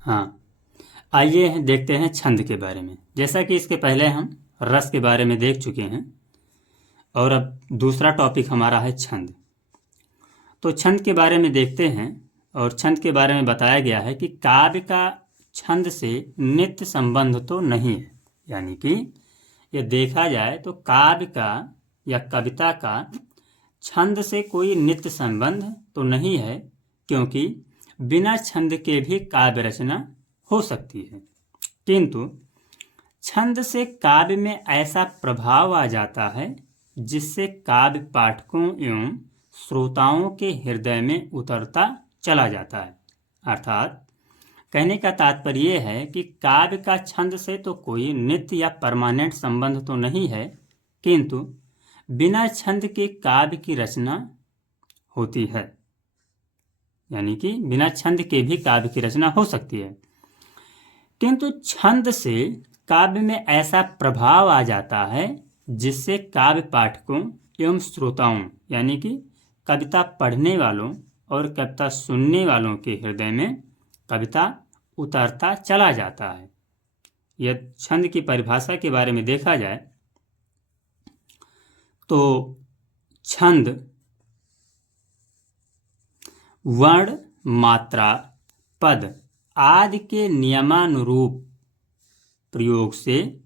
हाँ, आइए देखते हैं छंद के बारे में। जैसा कि इसके पहले हम रस के बारे में देख चुके हैं और अब दूसरा टॉपिक हमारा है छंद। तो छंद के बारे में देखते हैं और छंद के बारे में बताया गया है कि काव्य का छंद से नित्य संबंध तो नहीं है। यानी कि यह देखा जाए तो काव्य का या कविता का छंद से कोई नित्य संबंध तो नहीं है, क्योंकि बिना छंद के भी काव्य रचना हो सकती है। किंतु छंद से काव्य में ऐसा प्रभाव आ जाता है जिससे काव्य पाठकों एवं श्रोताओं के हृदय में उतरता चला जाता है। अर्थात कहने का तात्पर्य यह है कि काव्य का छंद से तो कोई नित्य या परमानेंट संबंध तो नहीं है, किंतु बिना छंद के काव्य की रचना होती है। यानी कि बिना छंद के भी काव्य की रचना हो सकती है, किंतु छंद से काव्य में ऐसा प्रभाव आ जाता है जिससे काव्य पाठकों एवं श्रोताओं यानी कि कविता पढ़ने वालों और कविता सुनने वालों के हृदय में कविता उतरता चला जाता है। यह छंद की परिभाषा के बारे में देखा जाए तो छंद वर्ण, मात्रा, पद आदि के नियमानुरूप प्रयोग से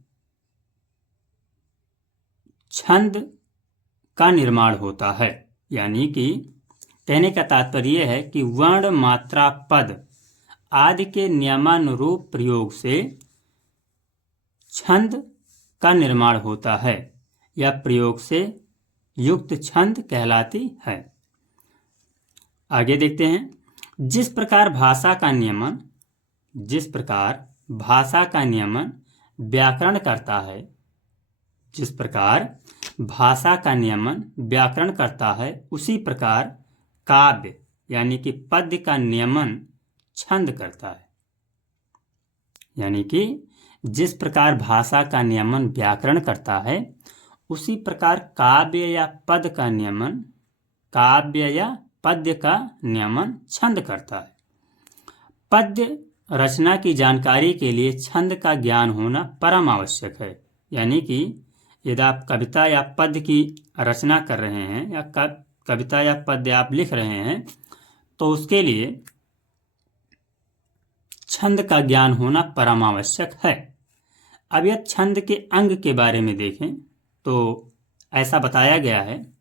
छंद का निर्माण होता है। यानी कि कहने का तात्पर्य है कि वर्ण, मात्रा, पद आदि के नियमानुरूप प्रयोग से छंद का निर्माण होता है या प्रयोग से युक्त छंद कहलाती है। आगे देखते हैं। जिस प्रकार भाषा का नियमन व्याकरण करता है, जिस प्रकार भाषा का नियमन व्याकरण करता है, उसी प्रकार काव्य यानी कि पद्य का नियमन छंद करता है। यानी कि जिस प्रकार भाषा का नियमन व्याकरण करता है, उसी प्रकार काव्य या पद्य का नियमन छंद करता है। पद्य रचना की जानकारी के लिए छंद का ज्ञान होना परम आवश्यक है। यानी कि यदि आप कविता या पद्य की रचना कर रहे हैं या कविता या पद्य आप लिख रहे हैं, तो उसके लिए छंद का ज्ञान होना परम आवश्यक है। अब यह छंद के अंग के बारे में देखें तो ऐसा बताया गया है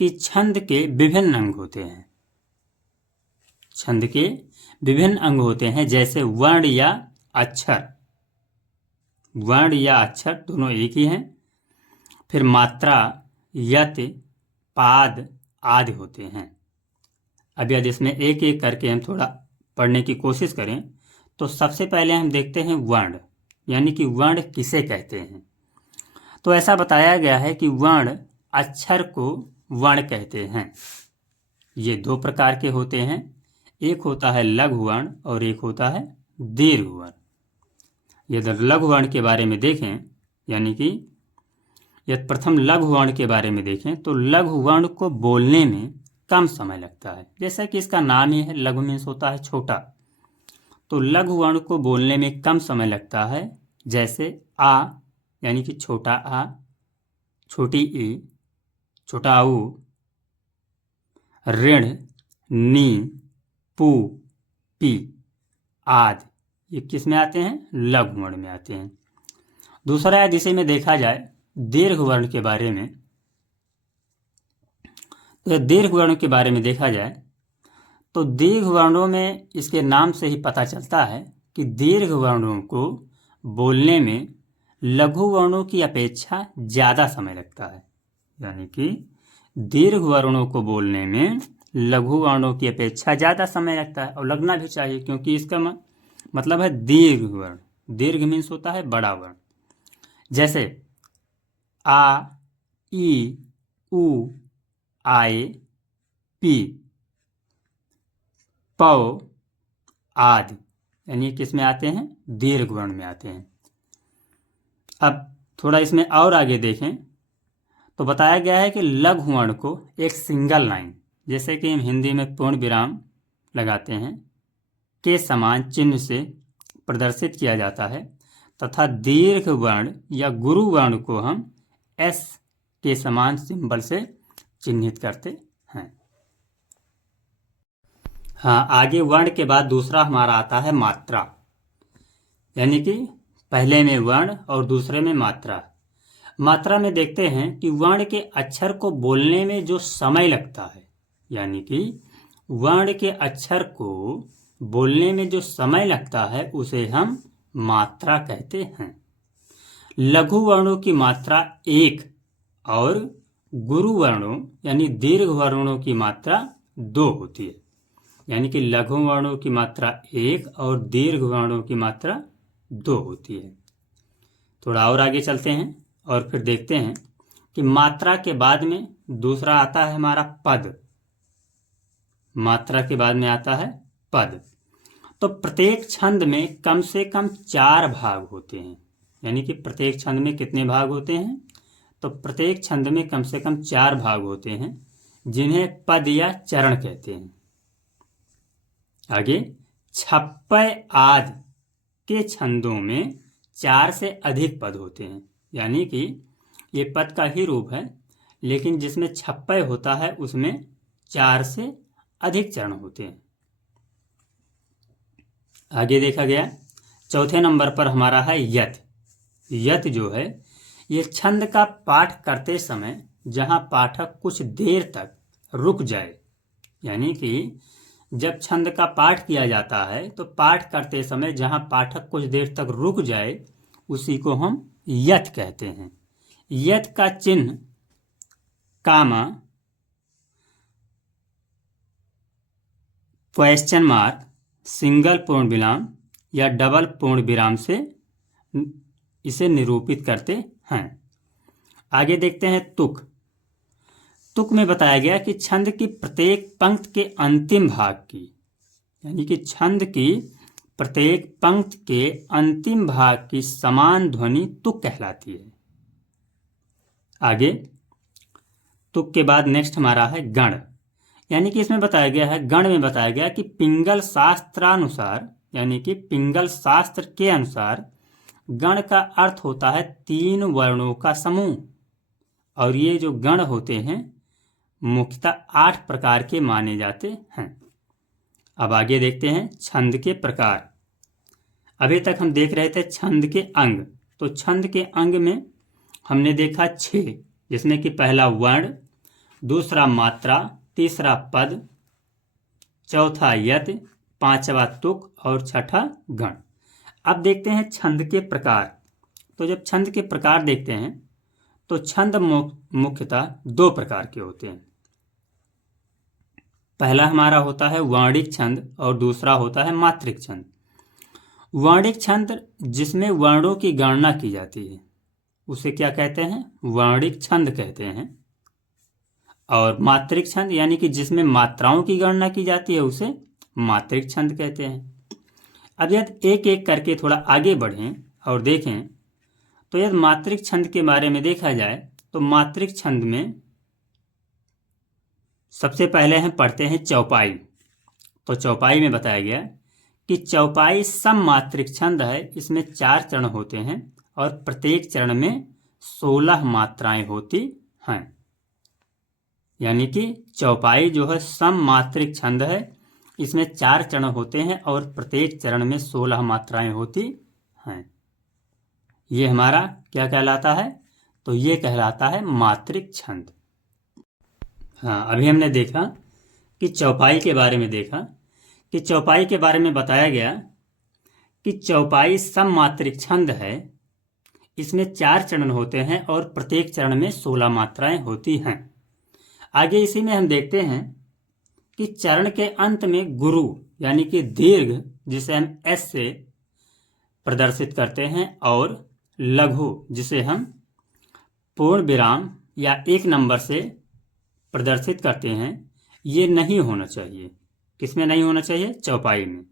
कि छंद के विभिन्न अंग होते हैं। छंद के विभिन्न अंग होते हैं, जैसे वर्ण या अक्षर दोनों एक ही हैं। फिर मात्रा, यति, पाद आदि होते हैं। अब यदि इसमें एक एक करके हम थोड़ा पढ़ने की कोशिश करें तो सबसे पहले हम देखते हैं वर्ण, यानी कि वर्ण किसे कहते हैं। तो ऐसा बताया गया है कि वर्ण अक्षर को वर्ण कहते हैं। ये दो प्रकार के होते हैं, एक होता है लघु वर्ण और एक होता है दीर्घ वर्ण। यदि लघु वर्ण के बारे में देखें, यानी कि यदि प्रथम लघु वर्ण के बारे में देखें तो लघु वर्ण को बोलने में कम समय लगता है। जैसा कि इसका नाम ही है, लघु मीन्स होता है छोटा, तो लघु वर्ण को बोलने में कम समय लगता है। जैसे आ यानी कि छोटा आ, छोटी ई, छोटा ऊ, ऋण, नी, पू, पी आदि, ये किस में आते हैं? लघु वर्ण में आते हैं। दूसरा यदि इसे में देखा जाए दीर्घ वर्ण के बारे में, तो दीर्घ वर्ण के बारे में देखा जाए तो दीर्घ वर्णों में इसके नाम से ही पता चलता है कि दीर्घ वर्णों को बोलने में लघु वर्णों की अपेक्षा ज़्यादा समय लगता है। यानी कि दीर्घ वर्णों को बोलने में लघु वर्णों की अपेक्षा ज़्यादा समय लगता है, और लगना भी चाहिए, क्योंकि इसका मतलब है दीर्घ वर्ण। दीर्घ मीन्स होता है बड़ा वर्ण। जैसे आ, ई, उ, आए, पी, पौ आदि, यानी किस में आते हैं? दीर्घ वर्ण में आते हैं। अब थोड़ा इसमें और आगे देखें तो बताया गया है कि लघु वर्ण को एक सिंगल लाइन, जैसे कि हम हिंदी में पूर्ण विराम लगाते हैं, के समान चिन्ह से प्रदर्शित किया जाता है तथा दीर्घ वर्ण या गुरु वर्ण को हम एस के समान सिंबल से चिन्हित करते हैं। हाँ, आगे वर्ण के बाद दूसरा हमारा आता है मात्रा, यानी कि पहले में वर्ण और दूसरे में मात्रा। मात्रा में देखते हैं कि वर्ण के अक्षर को बोलने में जो समय लगता है, यानी कि वर्ण के अक्षर को बोलने में जो समय लगता है उसे हम मात्रा कहते हैं। लघु वर्णों की मात्रा 1 और गुरु वर्णों यानी दीर्घ वर्णों की मात्रा 2 होती है, यानी कि लघु वर्णों की मात्रा 1 और दीर्घ वर्णों की मात्रा 2 होती है। थोड़ा और आगे चलते हैं और फिर देखते हैं कि मात्रा के बाद में दूसरा आता है हमारा पद। मात्रा के बाद में आता है पद। तो प्रत्येक छंद में कम से कम 4 भाग होते हैं, यानी कि प्रत्येक छंद में कितने भाग होते हैं? तो प्रत्येक छंद में कम से कम 4 भाग होते हैं, जिन्हें पद या चरण कहते हैं। आगे छप्पय आदि के छंदों में 4 से अधिक पद होते हैं, यानी कि ये पद का ही रूप है, लेकिन जिसमें छप्पय होता है उसमें 4 से अधिक चरण होते हैं। आगे देखा गया चौथे नंबर पर हमारा है यत। यत जो है ये छंद का पाठ करते समय जहां पाठक कुछ देर तक रुक जाए, यानी कि जब छंद का पाठ किया जाता है तो पाठ करते समय जहां पाठक कुछ देर तक रुक जाए उसी को हम यत कहते हैं। यत का चिन्ह कामा, क्वेश्चन मार्क, सिंगल पूर्ण विराम या डबल पूर्ण विराम से इसे निरूपित करते हैं। आगे देखते हैं तुक। तुक में बताया गया कि छंद की प्रत्येक पंक्ति के अंतिम भाग की, यानी कि छंद की प्रत्येक पंक्ति के अंतिम भाग की समान ध्वनि तुक कहलाती है। आगे तुक के बाद नेक्स्ट हमारा है गण, यानी कि इसमें बताया गया है, गण में बताया गया कि पिंगल शास्त्रानुसार, यानी कि पिंगल शास्त्र के अनुसार गण का अर्थ होता है 3 वर्णों का समूह, और ये जो गण होते हैं मुख्यतः 8 प्रकार के माने जाते हैं। अब आगे देखते हैं छंद के प्रकार। अभी तक हम देख रहे थे छंद के अंग, तो छंद के अंग में हमने देखा 6, जिसमें कि पहला वर्ण, दूसरा मात्रा, तीसरा पद, चौथा यत, पांचवा तुक और छठा गण। अब देखते हैं छंद के प्रकार। तो जब छंद के प्रकार देखते हैं तो छंद मुख्यतः 2 प्रकार के होते हैं। पहला हमारा होता है वर्णिक छंद और दूसरा होता है मात्रिक छंद। वर्णिक छंद जिसमें वर्णों की गणना की जाती है उसे क्या कहते हैं? वर्णिक छंद कहते हैं। और मात्रिक छंद यानी कि जिसमें मात्राओं की गणना की जाती है उसे मात्रिक छंद कहते हैं। अब यदि एक एक करके थोड़ा आगे बढ़ें और देखें तो यदि मात्रिक छंद के बारे में देखा जाए तो मात्रिक छंद में सबसे पहले हम पढ़ते हैं चौपाई। तो चौपाई में बताया गया कि चौपाई सममात्रिक छंद है। इसमें 4 चरण होते हैं और प्रत्येक चरण में 16 मात्राएं होती हैं, यानी कि चौपाई जो है सममात्रिक छंद है। इसमें 4 चरण होते हैं और प्रत्येक चरण में 16 मात्राएं होती हैं। ये हमारा क्या कहलाता है? तो ये कहलाता है मात्रिक छंद। हाँ, अभी हमने देखा कि चौपाई के बारे में देखा कि चौपाई के बारे में बताया गया कि चौपाई सममात्रिक छंद है। इसमें 4 चरण होते हैं और प्रत्येक चरण में 16 मात्राएं होती हैं। आगे इसी में हम देखते हैं कि चरण के अंत में गुरु यानी कि दीर्घ, जिसे हम एस से प्रदर्शित करते हैं, और लघु जिसे हम पूर्ण विराम या 1 नंबर से प्रदर्शित करते हैं, ये नहीं होना चाहिए। किसमें नहीं होना चाहिए? चौपाई में।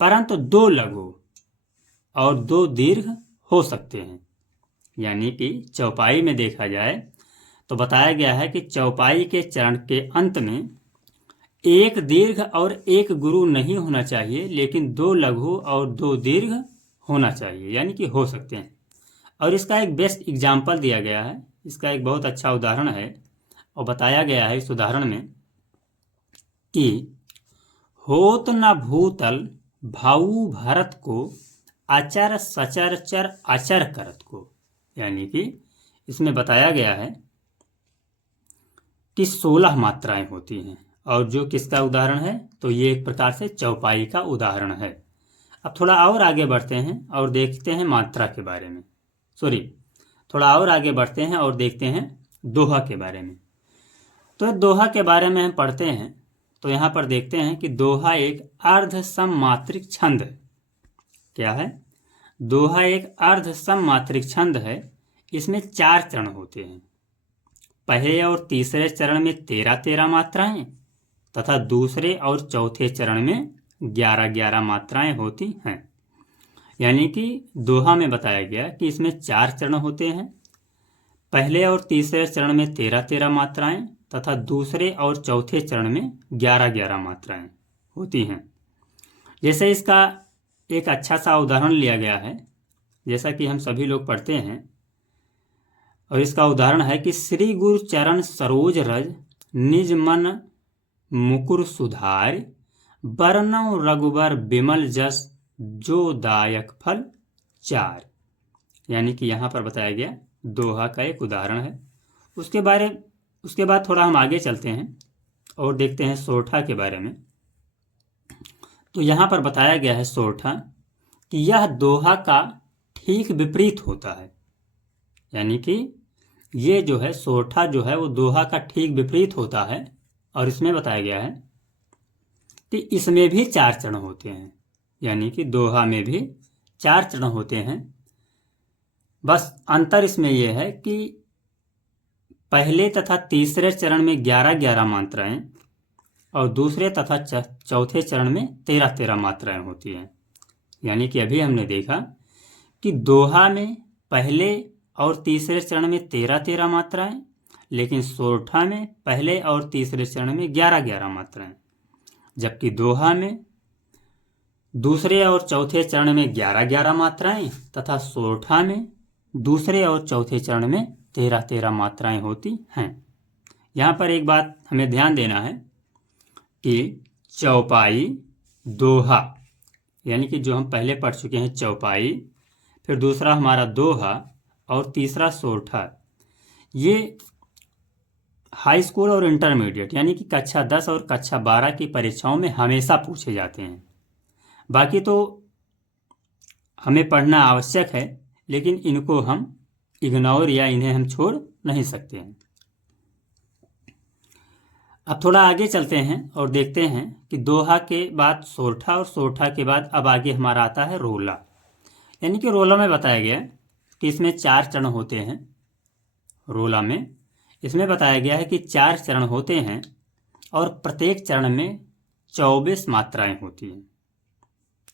परंतु 2 लघु और 2 दीर्घ हो सकते हैं। यानी कि चौपाई में देखा जाए तो बताया गया है कि चौपाई के चरण के अंत में एक दीर्घ और एक गुरु नहीं होना चाहिए, लेकिन 2 लघु और 2 दीर्घ होना चाहिए, यानी कि हो सकते हैं। और इसका एक बेस्ट एग्जाम्पल दिया गया है, इसका एक बहुत अच्छा उदाहरण है और बताया गया है इस उदाहरण में कि होत न भूतल भाऊ भरत को अचर सचर चर अचर करत को, यानी कि इसमें बताया गया है कि 16 मात्राएं होती हैं। और जो किसका उदाहरण है, तो ये एक प्रकार से चौपाई का उदाहरण है। अब थोड़ा और आगे बढ़ते हैं और देखते हैं मात्रा के बारे में, थोड़ा और आगे बढ़ते हैं और देखते हैं दोहा के बारे में। तो दोहा के बारे में हम पढ़ते हैं तो यहाँ पर देखते हैं कि दोहा एक अर्ध सममात्रिक छंद है। क्या है? दोहा एक अर्ध सममात्रिक छंद है। इसमें 4 चरण होते हैं। पहले और तीसरे चरण में 13-13 मात्राएं तथा दूसरे और चौथे चरण में 11-11 मात्राएं होती हैं। यानी कि दोहा में बताया गया कि इसमें 4 चरण होते हैं। पहले और तीसरे चरण में 13-13 मात्राएं तथा दूसरे और चौथे चरण में 11-11 मात्राएं होती हैं। जैसे इसका एक अच्छा सा उदाहरण लिया गया है, जैसा कि हम सभी लोग पढ़ते हैं, और इसका उदाहरण है कि श्री गुरु चरण सरोज रज निज मन मुकुर सुधार बरनौ रघुबर बिमल जस जो दायक फल 4। यानी कि यहाँ पर बताया गया दोहा का एक उदाहरण है। उसके बाद थोड़ा हम आगे चलते हैं और देखते हैं सोरठा के बारे में। तो यहाँ पर बताया गया है सोरठा कि यह दोहा का ठीक विपरीत होता है। यानी कि ये जो है सोरठा जो है वो दोहा का ठीक विपरीत होता है। और इसमें बताया गया है कि इसमें भी 4 चरण होते हैं। यानी कि दोहा में भी 4 चरण होते हैं। बस अंतर इसमें यह है कि पहले तथा तीसरे चरण में 11-11 मात्राएं और दूसरे तथा चौथे चरण में 13-13 मात्राएं होती हैं। यानी कि अभी हमने देखा कि दोहा में पहले और तीसरे चरण में 13-13 मात्राएं, लेकिन सोरठा में पहले और तीसरे चरण में 11-11 मात्राएं, जबकि दोहा में दूसरे और चौथे चरण में 11-11 मात्राएं तथा सोरठा में दूसरे और चौथे चरण में 13-13 मात्राएं होती हैं। यहाँ पर एक बात हमें ध्यान देना है कि चौपाई, दोहा, यानी कि जो हम पहले पढ़ चुके हैं चौपाई, फिर दूसरा हमारा दोहा और तीसरा सोरठा, ये हाई स्कूल और इंटरमीडिएट यानी कि कक्षा 10 और कक्षा 12 की परीक्षाओं में हमेशा पूछे जाते हैं। बाकी तो हमें पढ़ना आवश्यक है, लेकिन इनको हम इग्नोर या इन्हें हम छोड़ नहीं सकते हैं। अब थोड़ा आगे चलते हैं और देखते हैं कि दोहा के बाद सोरठा और सोरठा के बाद अब आगे हमारा आता है रोला। यानी कि रोला में बताया गया कि इसमें 4 चरण होते हैं। रोला में इसमें बताया गया है कि 4 चरण होते हैं और प्रत्येक चरण में 24 मात्राएं होती हैं।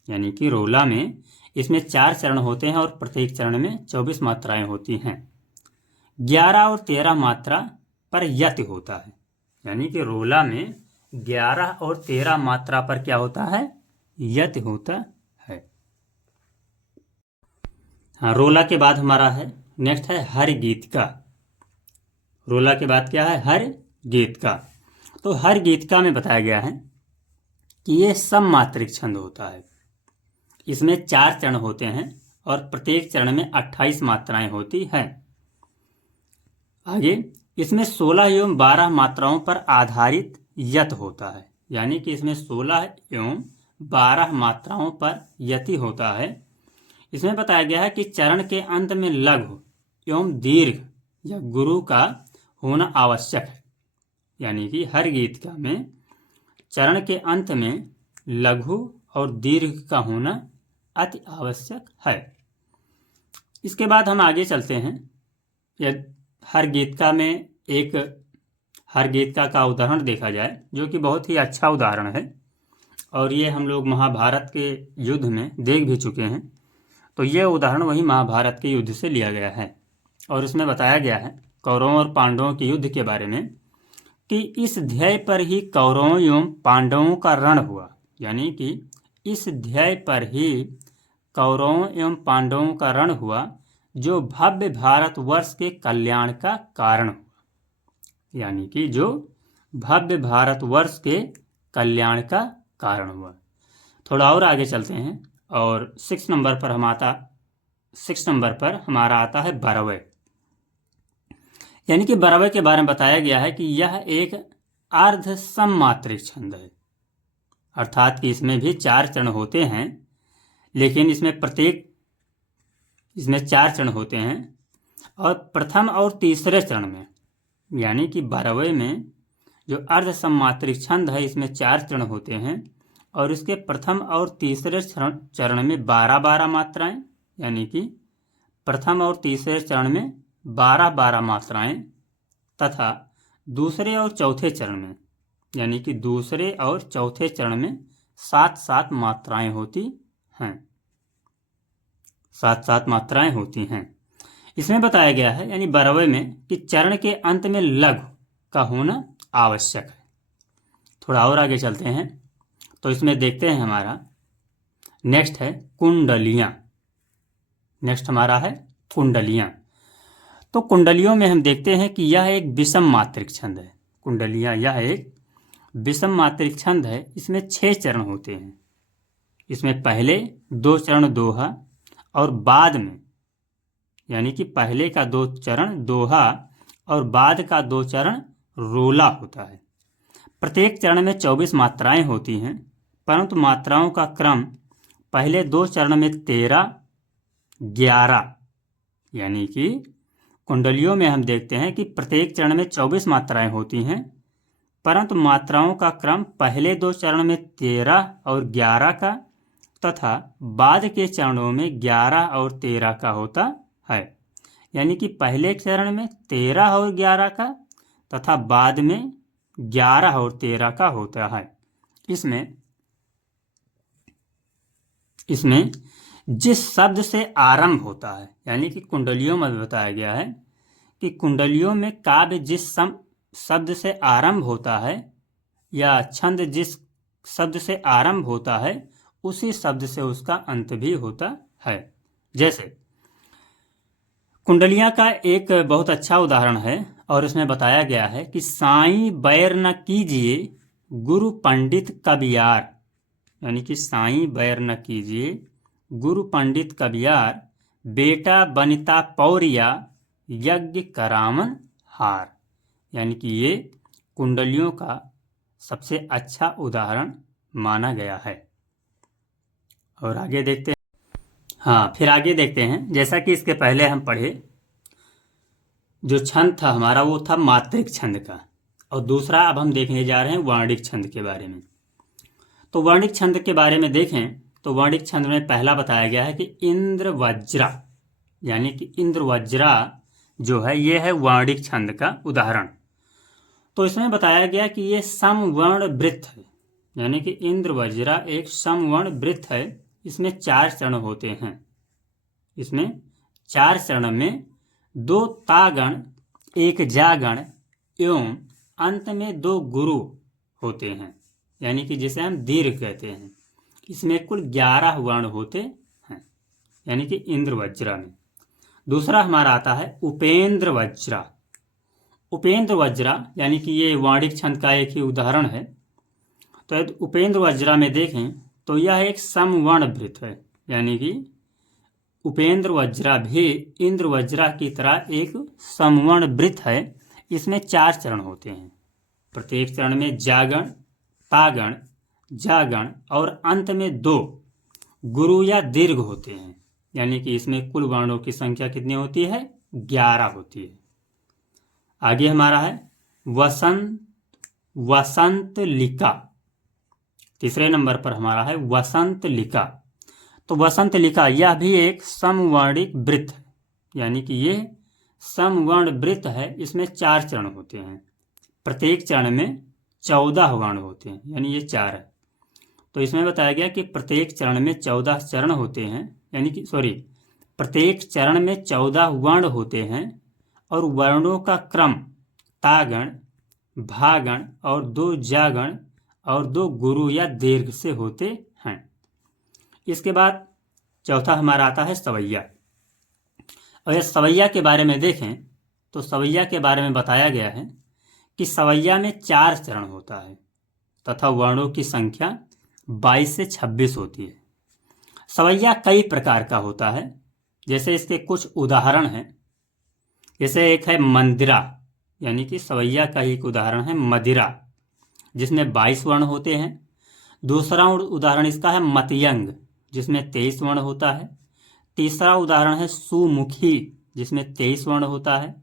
यानी कि रोला में इसमें 4 चरण होते हैं और प्रत्येक चरण में 24 मात्राएं होती हैं। 11 और 13 मात्रा पर यति होता है। यानी कि रोला में 11 और 13 मात्रा पर क्या होता है? यति होता है। हाँ, रोला के बाद हमारा है नेक्स्ट है हर गीत का। रोला के बाद क्या है? हर गीत का। तो हर गीत का में बताया गया है कि ये सममात्रिक छंद होता है। इसमें 4 चरण होते हैं और प्रत्येक चरण में 28 मात्राएं होती हैं। आगे इसमें 16 एवं 12 मात्राओं पर आधारित यत होता है। यानी कि इसमें 16 एवं 12 मात्राओं पर यति होता है। इसमें बताया गया है कि चरण के अंत में लघु एवं दीर्घ या गुरु का होना आवश्यक है। यानी कि हर गीतिका में चरण के अंत में लघु और दीर्घ का होना अति आवश्यक है। इसके बाद हम आगे चलते हैं। हर गीतिका में एक हर गीतिका का उदाहरण देखा जाए, जो कि बहुत ही अच्छा उदाहरण है और ये हम लोग महाभारत के युद्ध में देख भी चुके हैं। तो ये उदाहरण वही महाभारत के युद्ध से लिया गया है और इसमें बताया गया है कौरवों और पांडवों के युद्ध के बारे में कि इस ध्येय पर ही कौरवों एवं पांडवों का रण हुआ, यानी कि इस ध्येय पर ही कौरवों एवं पांडवों का रण हुआ, जो भव्य भारतवर्ष के कल्याण का कारण हुआ, यानी कि जो भव्य भारतवर्ष के कल्याण का कारण हुआ। थोड़ा और आगे चलते हैं और 6 नंबर पर हमारा आता है बरवे, यानी कि बरवे के बारे में बताया गया है कि यह एक अर्ध सममात्रिक छंद है, अर्थात कि इसमें भी 4 चरण होते हैं, लेकिन इसमें 4 चरण होते हैं और प्रथम और तीसरे चरण में, यानी कि बरवे में जो अर्ध सममात्रिक छंद है इसमें 4 चरण होते हैं और इसके प्रथम और तीसरे चरण में 12-12 मात्राएं, यानी कि प्रथम और तीसरे चरण में 12-12 मात्राएं तथा दूसरे और चौथे चरण में, यानी कि दूसरे और चौथे चरण में 7-7 मात्राएं होती हैं। 7-7 मात्राएं होती हैं। इसमें बताया गया है यानी बरवे में कि चरण के अंत में लघु का होना आवश्यक है। थोड़ा और आगे चलते हैं तो इसमें देखते हैं हमारा नेक्स्ट है कुंडलियां। नेक्स्ट हमारा है कुंडलियां। तो कुंडलियों में हम देखते हैं कि यह एक विषम मात्रिक छंद है। कुंडलियां यह एक विषम मात्रिक छंद है। इसमें 6 चरण होते हैं। इसमें पहले 2 चरण दोहा और बाद में, यानी कि पहले का 2 चरण दोहा और बाद का 2 चरण रोला होता है। प्रत्येक चरण में 24 मात्राएं होती हैं, परंतु मात्राओं का क्रम पहले 2 चरण में 13-11, यानी कि कुंडलियों में हम देखते हैं कि प्रत्येक चरण में 24 मात्राएं होती हैं, परंतु मात्राओं का क्रम पहले 2 चरण में 13 और 11 का तथा बाद के चरणों में 11 और 13 का होता है। यानी कि पहले चरण में 13 और 11 का तथा बाद में 11 और 13 का होता है। इसमें जिस शब्द से आरंभ होता है, यानी कि कुंडलियों में बताया गया है कि कुंडलियों में काव्य जिस शब्द से आरंभ होता है या छंद जिस शब्द से आरंभ होता है उसी शब्द से उसका अंत भी होता है। जैसे कुंडलियां का एक बहुत अच्छा उदाहरण है और इसमें बताया गया है कि साईं बैर न कीजिए गुरु पंडित कबियार, यानी कि साईं बैर न कीजिए गुरु पंडित कबियार, बेटा बनिता पौरिया यज्ञ करावन हार। यानी कि ये कुंडलियों का सबसे अच्छा उदाहरण माना गया है। और आगे देखते हैं। फिर आगे देखते हैं। जैसा कि इसके पहले हम पढ़े, जो छंद था हमारा वो था मात्रिक छंद का, और दूसरा अब हम देखने जा रहे हैं वर्णिक छंद के बारे में। तो वर्णिक छंद के बारे में देखें तो वर्णिक छंद में पहला बताया गया है कि इंद्र वज्रा, यानी कि इंद्र वज्रा जो है ये है वर्णिक छंद का उदाहरण। तो इसमें बताया गया कि ये समवर्ण वृत्त है, यानी कि इंद्र वज्रा एक समवर्ण वृत्त है। इसमें 4 चरण होते हैं। इसमें 4 चरण में 2 तागण, 1 जागण एवं अंत में 2 गुरु होते हैं, यानी कि जिसे हम दीर्घ कहते हैं। इसमें कुल 11 वर्ण होते हैं, यानी कि इंद्र वज्रा में। दूसरा हमारा आता है उपेंद्र वज्रा। उपेंद्र वज्रा यानी कि ये वर्णिक छंद का एक ही उदाहरण है। तो उपेंद्र वज्रा में देखें तो यह एक समवर्ण वृत्त है, यानी कि उपेंद्र वज्रा भी इंद्र वज्रा की तरह एक समवर्ण वृत्त है। इसमें 4 चरण होते हैं। प्रत्येक चरण में जागण, तागण, जागण और अंत में 2 गुरु या दीर्घ होते हैं, यानी कि इसमें कुल वर्णों की संख्या कितनी होती है? 11 होती है। आगे हमारा है वसंत लिका। तीसरे नंबर पर हमारा है वसंत लिका। तो वसंत लिका यह भी एक समवर्णिक वृत्त है, यानी कि ये समवर्ण वृत्त है। इसमें 4 चरण होते हैं। प्रत्येक चरण में 14 वर्ण होते हैं, यानी ये 4 है। तो इसमें बताया गया कि प्रत्येक चरण में 14 चरण होते हैं, यानी कि प्रत्येक चरण में 14 वर्ण होते हैं और वर्णों का क्रम तागण, भागण और 2 जागण और 2 गुरु या दीर्घ से होते हैं। इसके बाद चौथा हमारा आता है सवैया। और यह सवैया के बारे में देखें तो सवैया के बारे में बताया गया है कि सवैया में 4 चरण होता है तथा वर्णों की संख्या 22 से 26 होती है। सवैया कई प्रकार का होता है, जैसे इसके कुछ उदाहरण हैं। जैसे एक है मंदिरा, यानी कि सवैया का ही एक उदाहरण है मदिरा, जिसमें 22 वर्ण होते हैं। दूसरा उदाहरण इसका है मतयंग, जिसमें 23 वर्ण होता है। तीसरा उदाहरण है सुमुखी, जिसमें 23 वर्ण होता है।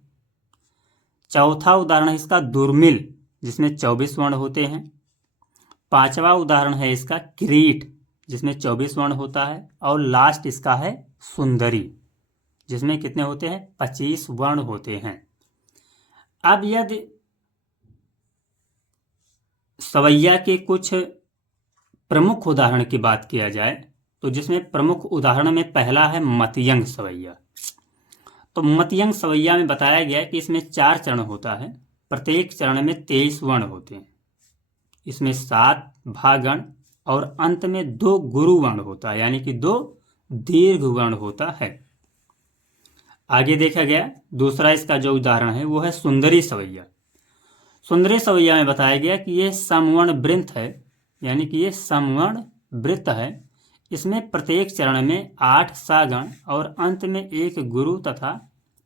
चौथा उदाहरण है इसका दुर्मिल, जिसमें 24 वर्ण होते हैं। पांचवा उदाहरण है इसका किरीट, जिसमें 24 वर्ण होता है। और लास्ट इसका है सुंदरी, जिसमें कितने होते हैं? 25 वर्ण होते हैं। अब यदि सवैया के कुछ प्रमुख उदाहरण की बात किया जाए तो जिसमें प्रमुख उदाहरण में पहला है मतयंग सवैया। तो मतयंग सवैया में बताया गया कि इसमें 4 चरण होता है। प्रत्येक चरण में 23 वर्ण होते हैं। इसमें 7 भागण और अंत में 2 गुरु वर्ण होता है, यानी कि 2 दीर्घ वर्ण होता है। आगे देखा गया दूसरा इसका जो उदाहरण है वो है सुंदरी सवैया। सुंदरी सवैया में बताया गया कि यह समवर्ण वृत्त है, यानी कि यह समवर्ण वृत्त है। इसमें प्रत्येक चरण में 8 सागण और अंत में 1 गुरु तथा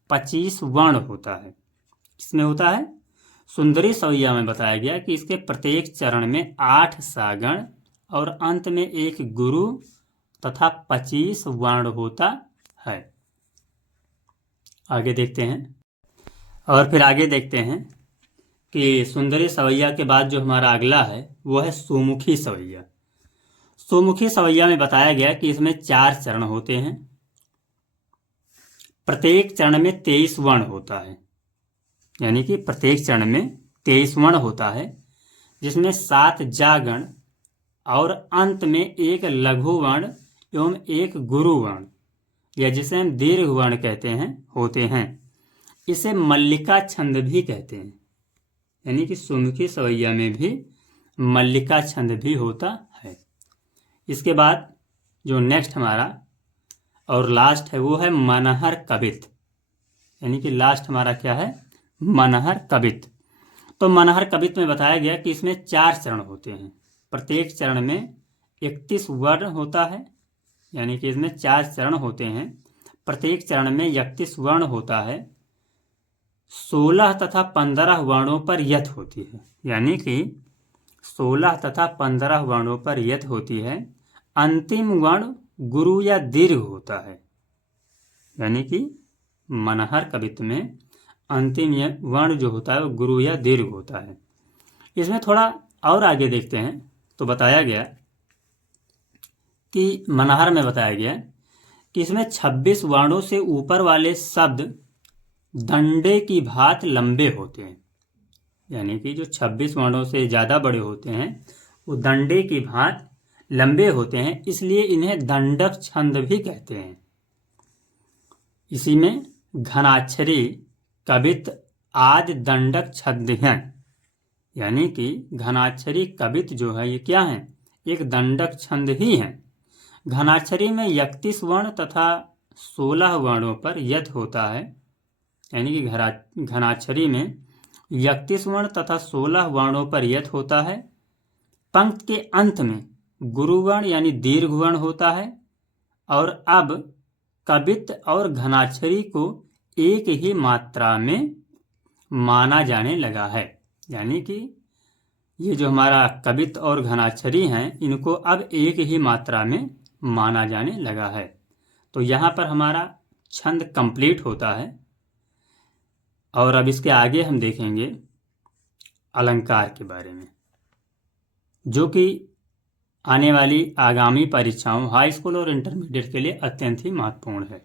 25 वर्ण होता है। इसमें होता है सुंदरी सवैया में बताया गया कि इसके प्रत्येक चरण में 8 सागण और अंत में 1 गुरु तथा 25 वर्ण होता है। आगे देखते हैं और फिर आगे देखते हैं कि सुंदरी सवैया के बाद जो हमारा अगला है वो है सुमुखी सवैया। सुमुखी सवैया में बताया गया कि इसमें 4 चरण होते हैं। प्रत्येक चरण में 23 वर्ण होता है, यानी कि प्रत्येक चरण में 23 वर्ण होता है, जिसमें 7 जागण और अंत में 1 लघु वर्ण एवं 1 गुरु वर्ण, या जिसे हम दीर्घ वर्ण कहते हैं, होते हैं। इसे मल्लिका छंद भी कहते हैं, यानी कि सुमुखी सवैया में भी मल्लिका छंद भी होता है। इसके बाद जो नेक्स्ट हमारा और लास्ट है वो है मनहर कबित, यानी कि लास्ट हमारा क्या है? मनहर कबित। तो मनहर कबित में बताया गया कि इसमें 4 चरण होते हैं। प्रत्येक चरण में 31 वर्ण होता है, यानी कि इसमें 4 चरण होते हैं। प्रत्येक चरण में 31 वर्ण होता है। 16 तथा 15 वर्णों पर यथ होती है, यानी कि 16 तथा 15 वर्णों पर यथ होती है। अंतिम वर्ण गुरु या दीर्घ होता है, यानी कि मनहर कबित में अंतिम वर्ण जो होता है वो गुरु या दीर्घ होता है। इसमें थोड़ा और आगे देखते हैं तो बताया गया कि मनहर में बताया गया कि इसमें 26 वर्णों से ऊपर वाले शब्द दंडे की भांति लंबे होते हैं, यानी कि जो 26 वर्णों से ज़्यादा बड़े होते हैं वो दंडे की भांति लंबे होते हैं, इसलिए इन्हें दंडक छंद भी कहते हैं। इसी में घनाक्षरी कबित आदि दंडक छंद हैं, यानी कि घनाक्षरी कबित जो है ये क्या है? एक दंडक छंद ही है। घनाक्षरी में 31 वर्ण तथा 16 वर्णों पर यथ होता है, यानी कि घनाक्षरी में 31 वर्ण तथा 16 वर्णों पर यथ होता है। पंक्ति के अंत में गुरु वर्ण यानी दीर्घ वर्ण होता है। और अब कबित और घनाक्षरी को एक ही मात्रा में माना जाने लगा है, यानी कि ये जो हमारा कबित और घनाक्षरी हैं इनको अब एक ही मात्रा में माना जाने लगा है। तो यहाँ पर हमारा छंद कंप्लीट होता है। और अब इसके आगे हम देखेंगे अलंकार के बारे में, जो कि आने वाली आगामी परीक्षाओं हाई स्कूल और इंटरमीडिएट के लिए अत्यंत ही महत्वपूर्ण है।